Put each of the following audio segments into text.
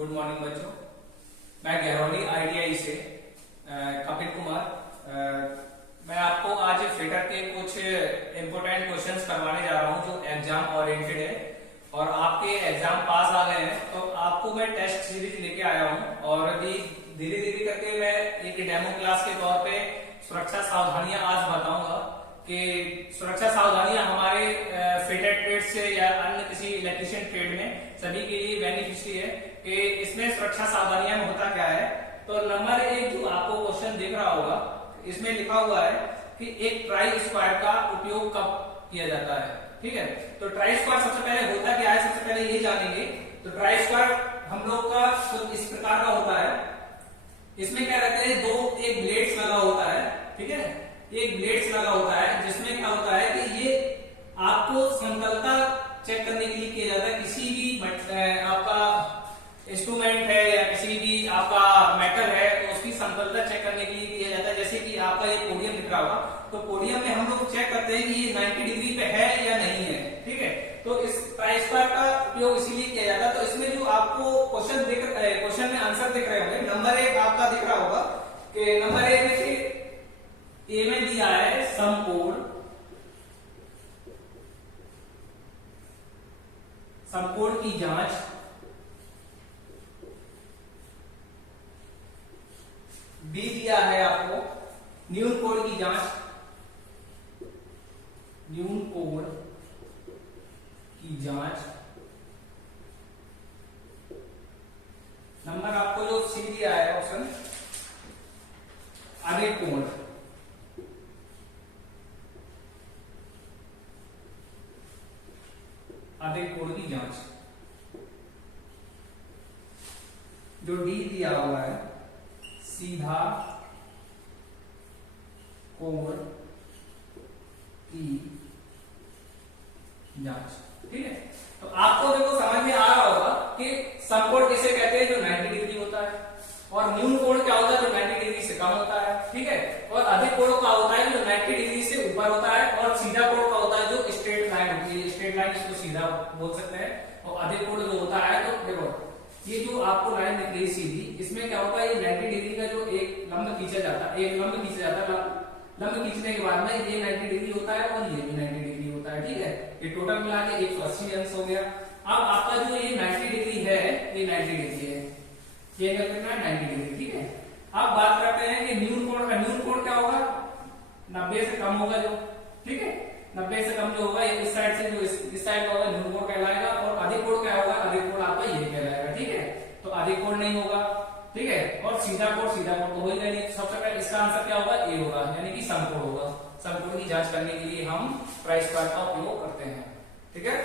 Good morning बच्चों। मैं गहरौली ITI से कपिल कुमार। मैं आपको आज फिटर के कुछ इम्पोर्टेंट क्वेश्चंस करवाने जा रहा हूं जो एग्जाम ओरिएंटेड है और आपके एग्जाम पास आ गए हैं तो आपको मैं टेस्ट सीरीज लेके आया हूं और अभी धीरे धीरे करके मैं एक डेमो क्लास के तौर पे सुरक्षा सावधानियां आज बताऊंगा कि सुरक्षा सावधानियां हमारे फिटेड ट्रेड से या अन्य किसी इलेक्ट्रिशियन ट्रेड में सभी के लिए बेनिफिशियरी है कि इसमें सुरक्षा सावधानियां में होता क्या है। तो नंबर एक जो आपको क्वेश्चन दिख रहा होगा इसमें लिखा हुआ है कि एक ट्राई स्क्वायर का उपयोग कब किया जाता है। ठीक है, तो ट्राई स्क्वायर सबसे पहले होता क्या है, सबसे पहले ये जानेंगे। तो ट्राई स्क्वायर हम लोग का कुछ इस प्रकार का होता है। इसमें क्या रहते हैं, एक ब्लेड्स लगा होता है। ठीक है, एक ब्लेड्स लगा होता है जिसमें क्या होता है कि ये आपको समतलता चेक करने के लिए किया जाता है। किसी भी आपका इंस्ट्रूमेंट है या किसी भी आपका मेटल है तो उसकी समतलता चेक करने के लिए किया जाता है। जैसे कि आपका ये पोडियम दिख रहा होगा तो पोडियम में हम लोग चेक करते हैं कि ये 90 डिग्री पे है या नहीं है। ठीक है, तो इस ट्राई स्क्वायर का उपयोग इसीलिए किया जाता है। तो इसमें जो आपको क्वेश्चन में आंसर दिख रहे होंगे, नंबर एक आपका दिख रहा होगा कि नंबर एक में से ए में दिया है समकोण की जांच। बी दिया है आपको न्यून कोण की जांच, न्यून कोण की जांच। नंबर आपको जो सी दिया है ऑप्शन आगे कोण। आधे कोण की जांच। जो डी दिया हुआ है सीधा कोण की जांच। ठीक है, तो आपको देखो समझ में आ रहा होगा कि समकोण किसे कहते हैं, जो 90 डिग्री होता है, और न्यून कोण क्या होता है, जो 90 डिग्री से कम होता है। ठीक है, और अधिक कोण का होता है जो 90 डिग्री से ऊपर होता है, और सीधा कोण का होता है जो स्ट्रेट लाइन होती है। स्ट्रेट लाइन इसको सीधा बोल सकते हैं। और अधिक कोण जो होता है, तो देखो ये जो आपको लाइन दिख रही है सीधी, इसमें क्या होता है, ये 90 डिग्री का जो एक लंब खींचा जाता है, लंब खींचने के बाद में ये 90 डिग्री होता है और ये भी 90 डिग्री होता है। ठीक है, ये टोटल मिला के 180 अंश हो गया। अब आपका जो ये 90 डिग्री है, ये 90 डिग्री है, ये एंगल कितना है, 90 डिग्री। ठीक है, अब बात करते हैं कि न्यून कोण का। न्यून कोण क्या होगा, 90 से कम होगा जो। ठीक है, 90 से कम जो होगा ये इस साइड से जो इस साइड का होगा न्यून कोण कहलाएगा। और अधिक कोण क्या होगा, अधिक कोण आपका ये कहलाएगा। ठीक है, तो अधिक कोण नहीं होगा। ठीक है, और सीधा कोण तो हो ही नहीं। सबसे पहले इसका आंसर क्या होगा, ए होगा, यानी कि समकोण होगा। समकोण की जांच करने के लिए हम ट्राई स्क्वायर का उपयोग करते हैं। ठीक है,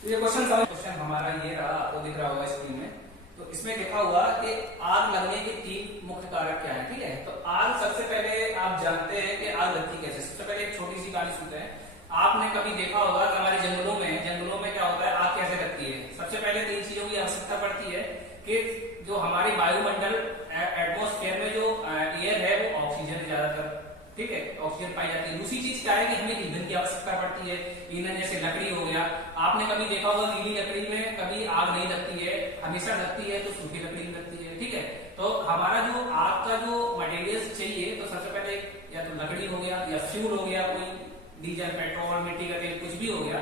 तो ये क्वेश्चन हमारा ये रहा, आपको दिख रहा होगा स्क्रीन में। तो इसमें लिखा हुआ कि आग लगने के 3 मुख्य कारक क्या है। ठीक है, तो आग सबसे पहले आप जानते हैं कि आग लगती कैसे। सबसे पहले एक छोटी सी कहानी सुनते हैं। आपने कभी देखा होगा कि हमारे जंगलों में क्या होता है, आग कैसे लगती है। सबसे पहले 3 चीजों की आवश्यकता पड़ती है कि जो हमारे वायुमंडल एटमॉस्फेयर में जो एयर है वो ऑक्सीजन ज्यादातर, ठीक है, ऑक्सीजन पाई जाती है। दूसरी चीज क्या है कि हमें ईंधन की आवश्यकता पड़ती है। ईंधन जैसे लकड़ी हो गया, आपने कभी देखा होगा गीली लकड़ी में कभी आग नहीं लगती है, हमेशा लगती है तो सूखी लकड़ी में लगती है। ठीक है, तो हमारा जो आग का जो मटेरियल्स चाहिए, तो सबसे पहले या तो लकड़ी हो गया या फ्यूल हो गया, कोई डीजल, पेट्रोल, मिट्टी का तेल, कुछ भी हो गया।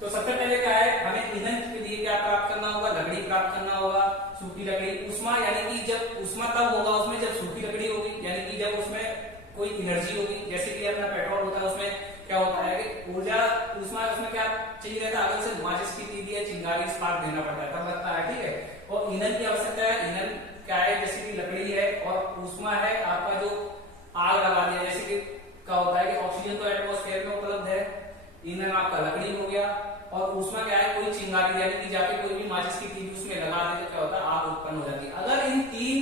तो सबसे पहले क्या है, हमें ईंधन के लिए क्या प्राप्त करना होगा, लकड़ी प्राप्त करना होगा, सूखी लकड़ी। उष्मा यानी कि जब उष्मा तब होगा उसमें जब सूखी लकड़ी होगी, यानी कि जब उसमें कोई एनर्जी होगी। जैसे कि अपना पेट्रोल होता है, उसमें क्या होता है कि ऊर्जा, उष्मा, उसमें क्या चाहिए रहता है, अगर से माचिस की तीली या चिंगारी स्पार्क देना पड़ता है तब लगता है। ठीक है, और ईंधन की आवश्यकता है। ईंधन क्या है, जैसे कि लकड़ी है, और उष्मा है आपका जो आग लगा दिया। जैसे कि क्या होता है कि ऑक्सीजन तो एटमॉस्फेयर में उपलब्ध है, ईंधन आपका लकड़ी हो गया, और उष्मा क्या है, कोई चिंगारी, यानी कि जाके कोई भी माचिस की तीली उसमें लगा दे तो क्या होता है, आग उत्पन्न हो जाती है। अगर इन 3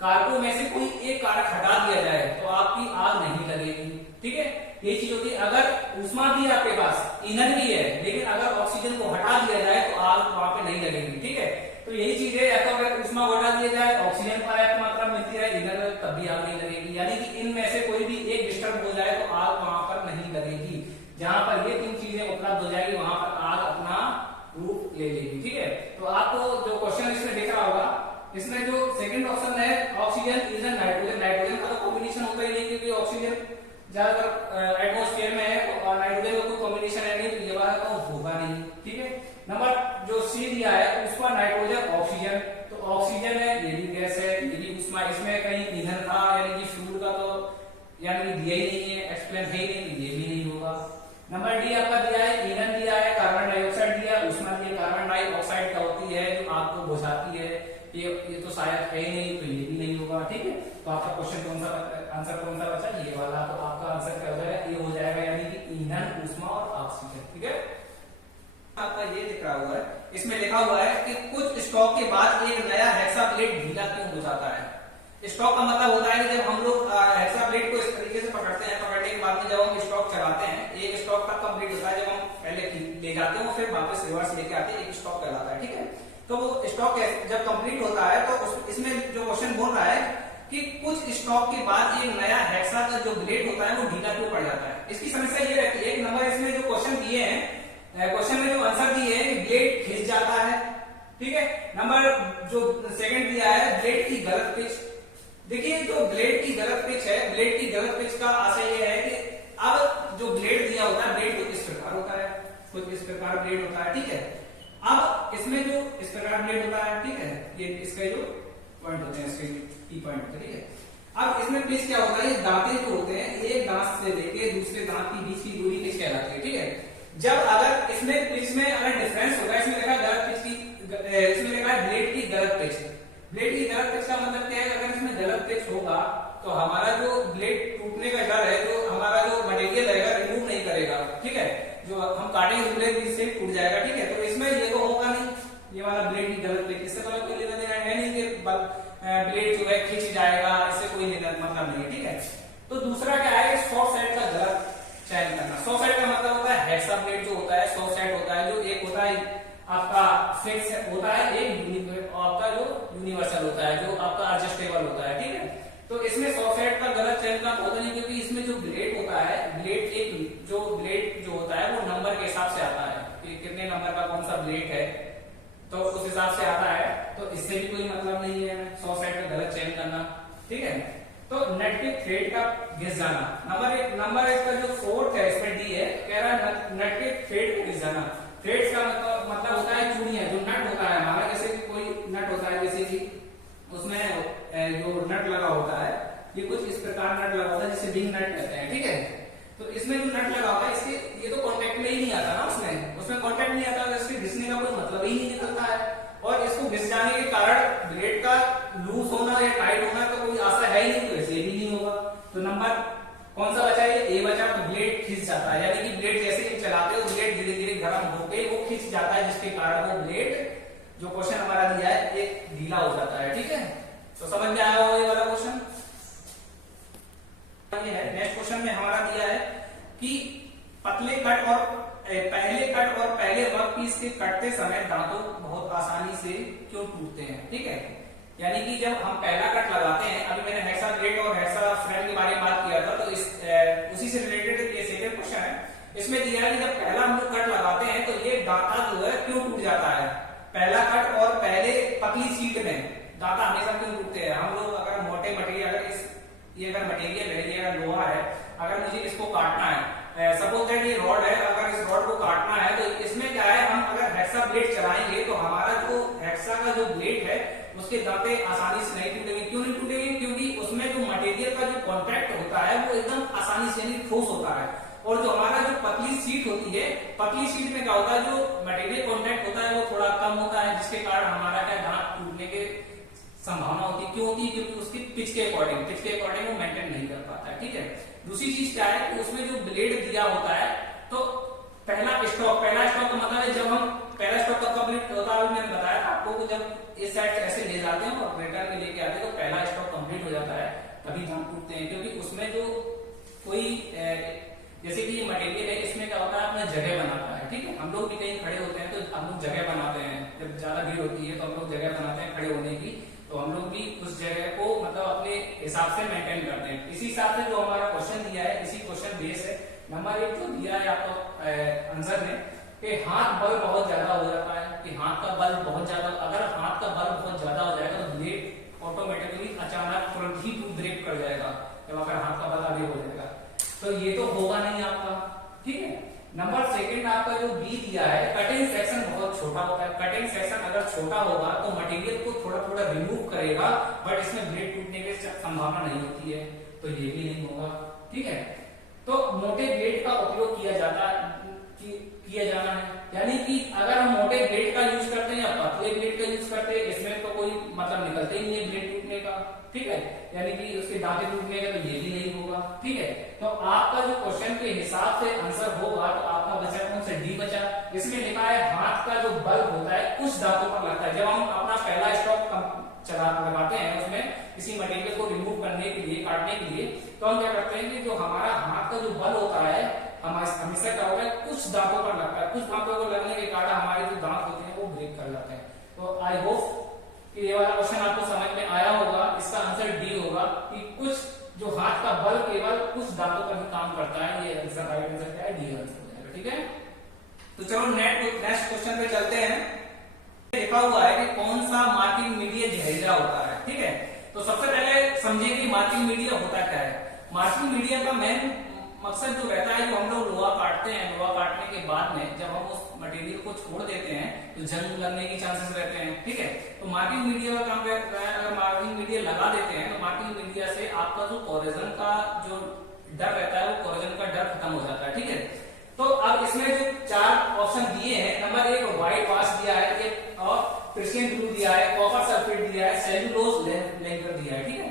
कारकों में से कोई एक कारक हटा दिया जाए तो आपकी आग नहीं लगेगी। ठीक है, ये चीज होती है। अगर उष्मा भी है आपके पास, ईंधन भी है, लेकिन अगर ऑक्सीजन को हटा दिया जाए तो आग वहां पे नहीं लगेगी। ठीक है, तो यही चीज है, या तो अगर उष्मा को हटा दिया जाए, ऑक्सीजन पर्याप्त मात्रा मिलती है, ईंधन तब भी आग नहीं लगेगी। यानी कि इनमें से कोई भी एक डिस्टर्ब हो जाए तो आग वहां पर नहीं लगेगी। जहां पर ये 3 चीजें उपलब्ध हो जाएगी वहां पर आग अपना रूप ले लेगी। ठीक है, तो आपको जो क्वेश्चन यानी दिया ही नहीं है, एक्सप्लेन है ही नहीं, तो ये भी नहीं होगा। नंबर डी आपका दिया है ईंधन दिया है, कार्बन डाइऑक्साइड दिया है, ऊष्मा दिया, कार्बन डाइऑक्साइड का होती है जो आग को बुझाती है, ये तो शायद है ही नहीं, तो ये भी नहीं होगा। ठीक है, तो आपका क्वेश्चन कौन सा आंसर कौन सा बचा, ये वाला। तो आपका आंसर क्या हो जाएगा, ये हो जाएगा, यानी कि ईंधन, ऊष्मा और ऑक्सीजन। ठीक है, आपका ये लिख रहा हुआ है, इसमें लिखा हुआ है कि कुछ स्टॉक के बाद एक नया हेक्सा प्लेट ढीला क्यों हो जाता है। स्टॉक का मतलब होता है कि जब हम लोग हेक्सा प्लेट को इस तरीके से पकड़ते हैं, पकड़ने के बाद में जब हम स्टॉक चलाते हैं, एक स्टॉक तक कंप्लीट होता है, जब हम पहले ले जाते हैं फिर वापस रिवर्स लेके आते हैं, एक स्टॉक कहलाता है। ठीक है, तो वो स्टॉक जब कंप्लीट होता है तो इसमें जो क्वेश्चन बोल रहा है कि कुछ स्टॉक के बाद एक नया हेक्सा का जो ब्लेड होता है वो ढीला क्यों पड़ जाता है। इसकी समस्या ये रहती है, एक नंबर इसमें जो क्वेश्चन दिए हैं, क्वेश्चन में जो आंसर दिए हैं, ब्लेड खिंच जाता है। ठीक है, नंबर जो सेकंड दिया है, ब्लेड की गलत पिच। देखिए, जो ब्लेड की गलत पिच है, ब्लेड की गलत पिच का आशय ये है कि अब जो ब्लेड दिया होता है, ब्लेड कुछ इस प्रकार होता है, कुछ इस प्रकार ब्लेड होता है। ठीक है, अब इसमें जो इस प्रकार ब्लेड होता है, ठीक है, ये इसके जो पॉइंट होते हैं, इसके की पॉइंट होते हैं। ठीक है, अब इसमें पिच क्या होता है, ये दांते जो होते हैं, एक दांत से लेके दूसरे दांत के बीच की दूरी पिच कहलाती है। ठीक है, जब अगर इसमें पिच में अगर डिफरेंस होगा, इसमें लिखा है गलत पिच की, इसमें लिखा है ब्लेड की गलत पिच। ब्लेड की गलत पिच का मतलब क्या है, अगर इसमें गलत पिच होगा तो हमारा जो ब्लेड टूटने का डर है, जो हमारा जो मटेरियल रहेगा रिमूव नहीं करेगा। ठीक है, जो हम काटेंगे ब्लेड इससे टूट जाएगा। ठीक है, तो इसमें ये तो होगा नहीं, ये वाला ब्लेड की गलत पिच, इससे तो कोई लेना देना है नहीं कि ब्लेड जो है खिंच जाएगा, इससे कोई लेना मतलब नहीं है। ठीक है, तो दूसरा क्या है, शॉर्ट साइड का गलत चयन करना। शॉर्ट साइड का मतलब होता है हेक्सा ब्लेड जो होता है, शॉर्ट साइड होता है, जो एक होता है आपका फिक्स होता है, एक आपका जो यूनिवर्सल होता है, जो आपका एडजस्टेबल होता है। ठीक है, तो इसमें शॉर्ट साइड का गलत चयन का होता नहीं, क्योंकि इसमें जो ब्लेड होता है, ब्लेड एक जो ब्लेड जो होता है वो नंबर के हिसाब से आता है कि कितने नंबर का कौन सा ब्लेड है, तो उस हिसाब से आता है, तो इससे भी कोई मतलब नहीं है शॉर्ट साइड का गलत चयन करना। ठीक है, तो नट के थ्रेड का घिस जाना। नंबर एक का जो फोर्थ है, इसमें डी है, कह रहा है नट के थ्रेड का घिस जाना। थ्रेड्स का मतलब होता है चूड़ियां, जो नट होता है हमारा, जैसे कि कोई नट होता है, जैसे कि उसमें जो नट लगा होता है, ये कुछ इस प्रकार नट लगा होता है जिसे रिंग नट कहते हैं। ठीक है, तो इसमें जो नट लगा होता है, इसके ये तो कांटेक्ट में ही नहीं आता ना, उसमें कांटेक्ट नहीं आता, तो इसके घिसने का कोई मतलब ही नहीं निकलता है, और इसको घिस जाने के कारण ब्लेड का लूज होना या टाइट होना का कोई आशा है ही नहीं, तो ऐसे भी नहीं होगा। तो नंबर कौन सा बचा है, ए बचा, तो ब्लेड खिंच जाता है, यानी कि ब्लेड जैसे ही चलाते हो ब्लेड धीरे धीरे गर्म होकर वो खिंच जाता है, जिसके कारण वो ब्लेड जो क्वेश्चन हमारा दिया है एक ढीला हो जाता है। ठीक है, तो समझ में आया होगा ये वाला क्वेश्चन। ये है नेक्स्ट क्वेश्चन में हमारा दिया है कि पतले कट और पहले कट और पहले वर्कपीस के कटते समय दांतों बहुत आसानी से क्यों टूटते हैं। ठीक है, यानी कि जब हम पहला कट लगाते हैं, अभी मैंने हेक्सा ब्लेड और हेक्सा फ्रेम के बारे में बात किया था, तो उसी से रिलेटेड ये सेकंड क्वेश्चन है। इसमें दिया है कि जब पहला हम लोग कट लगाते हैं तो ये दांता जो है क्यों टूट जाता है। पहला कट और पहले पतली सीट में दांता हमेशा क्यों टूटते हैं। हम लोग अगर मोटे मटेरियल, अगर ये अगर मटेरियल है, ये अगर लोहा है, अगर मुझे इसको काटना है, सपोज दैट ये रॉड है, अगर इस रॉड को काटना है, तो इसमें क्या है, हम अगर हेक्सा ब्लेड चलाएंगे तो हमारा जो हेक्सा का जो ब्लेड है उसके दांते आसानी से नहीं टूटेंगे। क्यों नहीं टूटेंगे, क्योंकि उसमें जो मटेरियल का जो कांटेक्ट होता है वो एकदम आसानी से नहीं ठोस होता है, और जो हमारा जो पतली सीट होती है, पतली सीट में क्या होता है, जो मटेरियल कांटेक्ट होता है वो थोड़ा कम होता है, जिसके कारण हमारा क्या दांत टूटने के संभावना होती है। क्यों होती है, क्योंकि उसकी पिच के अकॉर्डिंग वो मेंटेन नहीं कर पाता है। ठीक है, दूसरी चीज क्या है कि उसमें जो ब्लेड दिया होता है, तो पहला स्टॉक का मतलब है जब हम पहला स्टॉक कब कंप्लीट होता है, मैंने बताया आपको, जब इस साइड से ऐसे ले जाते हैं और रिटर्न में लेके आते हैं तो पहला स्टॉक कंप्लीट हो जाता है, तभी दांत टूटते हैं। क्योंकि उसमें जो कोई जैसे कि ये मटेरियल है, इसमें क्या होता है, अपना जगह बनाता है। ठीक है, हम लोग भी कहीं खड़े होते हैं तो हम लोग जगह बनाते हैं, जब ज्यादा भीड़ होती है तो हम लोग जगह बनाते हैं खड़े होने की, तो हम लोग भी उस जगह को मतलब अपने हिसाब से मेंटेन करते हैं। इसी हिसाब से जो हमारा क्वेश्चन दिया है, इसी क्वेश्चन बेस है। नंबर एक जो दिया है आपको आंसर में कि हाथ बल बहुत ज्यादा हो जाता है, कि हाथ का बल बहुत ज्यादा, अगर हाथ का बल बहुत ज्यादा हो जाएगा तो ब्लेड ऑटोमेटिकली अचानक तुरंत ही ब्रेक कर जाएगा, जब अगर हाथ का बल अधिक हो जाएगा, तो ये तो होगा नहीं आपका। ठीक है, नंबर सेकंड आपका जो बी दिया है, कटिंग सेक्शन बहुत छोटा होता है। कटिंग सेक्शन अगर छोटा होगा तो मटेरियल को थोड़ा थोड़ा रिमूव करेगा, बट इसमें ब्लेड टूटने की संभावना नहीं होती है। तो ये भी नहीं होगा। ठीक है, तो मोटे गेट का उपयोग किया जाना है, यानी कि अगर हम मोटे गेट का यूज करते हैं या पतले गेट का यूज करते हैं, इसमें तो कोई मतलब निकलते ही नहीं है गेट टूटने का। ठीक है, यानी कि उसके दांते टूटने का, तो ये भी नहीं होगा। ठीक है, तो आपका जो क्वेश्चन के हिसाब से आंसर होगा, तो आपका बचा कौन सा, डी बचा। इसमें लिखा है हाथ का जो बल होता है कुछ दांतों पर लगता है। जब हम अपना पहला स्टॉक लगाते हैं उसमें किसी मटेरियल को रिमूव करने के लिए, काटने के लिए, तो हम क्या करते हैं कि जो हमारा हाथ का जो बल होता है हमेशा क्या होता है, कुछ दांतों पर लगता है। कुछ दांतों को लगने के कारण हमारे जो दांत होते हैं वो ब्रेक कर जाते हैं। तो आई होप कि ये वाला क्वेश्चन आपको समझ में आया होगा। इसका आंसर डी होगा कि कुछ जो हाथ का बल केवल कुछ दांतों पर ही काम करता है। ये इसका राइट आंसर क्या है, डी आंसर हो जाएगा। ठीक है, तो चलो नेक्स्ट क्वेश्चन पे चलते हैं। लिखा हुआ है कि कौन सा मार्किंग मीडिया जहरीला होता है। ठीक है, तो सबसे पहले समझे कि मार्किंग मीडिया होता क्या है। मार्किंग मीडिया का मेन मकसद जो रहता है, जो हम लोग लोहा काटते हैं, लोहा काटने के बाद में जब हम उस मटेरियल को छोड़ देते हैं तो जंग लगने के चांसेस रहते हैं। ठीक है, तो मार्किंग मीडिया का काम रहता है, अगर मार्किंग मीडिया लगा देते हैं तो मार्किंग मीडिया से आपका जो कोरोजन का जो डर रहता है, वो कोरोजन का डर खत्म हो जाता है। ठीक है, तो अब इसमें जो 4 ऑप्शन दिए हैं, नंबर 1 व्हाइट वाश दिया है, और प्रेसियन ग्लू दिया है, कॉपर सल्फेट दिया है, सेल्यूलोज लेंकर दिया है। ठीक है,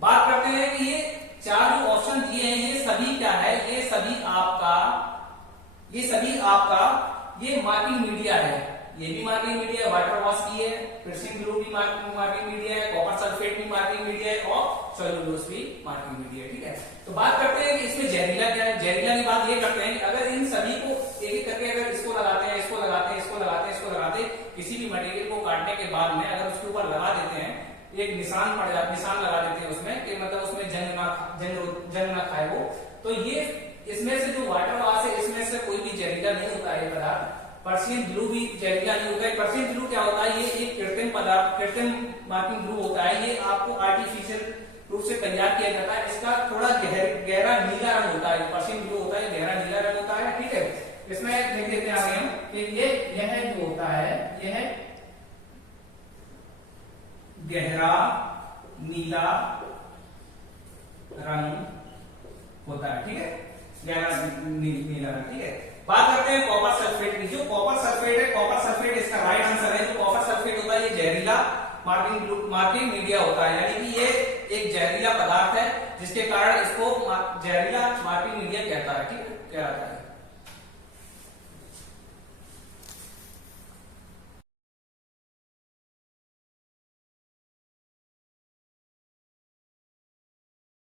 बात करते हैं कि ये 4 जो ऑप्शन दिए हैं ये सभी क्या है, ये सभी आपका ये मार्किंग मीडिया है। ये भी मार्किंग मीडिया है, वाटर वॉश भी है, प्रेसियन ग्लू भी मार्किंग मीडिया है, कॉपर सल्फेट भी मार्किंग मीडिया है, और सेल्यूलोज भी मार्किंग मीडिया है। ठीक है, तो बात करते हैं कि इसमें जहरीला क्या है। जहरीला की बात ये करते हैं कि अगर इन सभी को एक एक करके, अगर इसको लगाते हैं, इसको लगाते हैं, इसको लगाते हैं, इसको लगाते हैं, किसी भी मटेरियल को काटने के बाद में अगर उसके ऊपर लगा देते हैं, एक निशान पड़ जाता, निशान लगा देते हैं उसमें कि मतलब उसमें जंग ना खाए वो, तो ये इसमें से जो वाटर वॉश है इसमें से कोई भी जहरीला नहीं होता है पदार्थ। पर्सियन ग्लू भी जहरीला नहीं होता है। पर्सियन ग्लू क्या होता है, ये एक कृत्रिम पदार्थ, कृत्रिम मार्किंग ग्लू होता है। ये आपको आर्टिफिशियल रूप से तैयार किया जाता है। इसका थोड़ा गहरा नीला रंग होता है, पर्सियन ग्लू होता है, गहरा नीला रंग होता है। ठीक है, इसमें लिख देते हैं आगे हम कि यह जो होता है, यह गहरा नीला रंग होता है। ठीक है, गहरा नीला रंग। ठीक है, बात करते हैं कॉपर सल्फेट की। जो कॉपर सल्फेट है, कॉपर सल्फेट इसका राइट आंसर है। जो कॉपर सल्फेट होता है ये जहरीला मार्किंग मीडिया होता है, यानी कि ये एक जहरीला पदार्थ है जिसके कारण इसको जहरीला मार्किंग मीडिया कहता है। ठीक है, कहता है।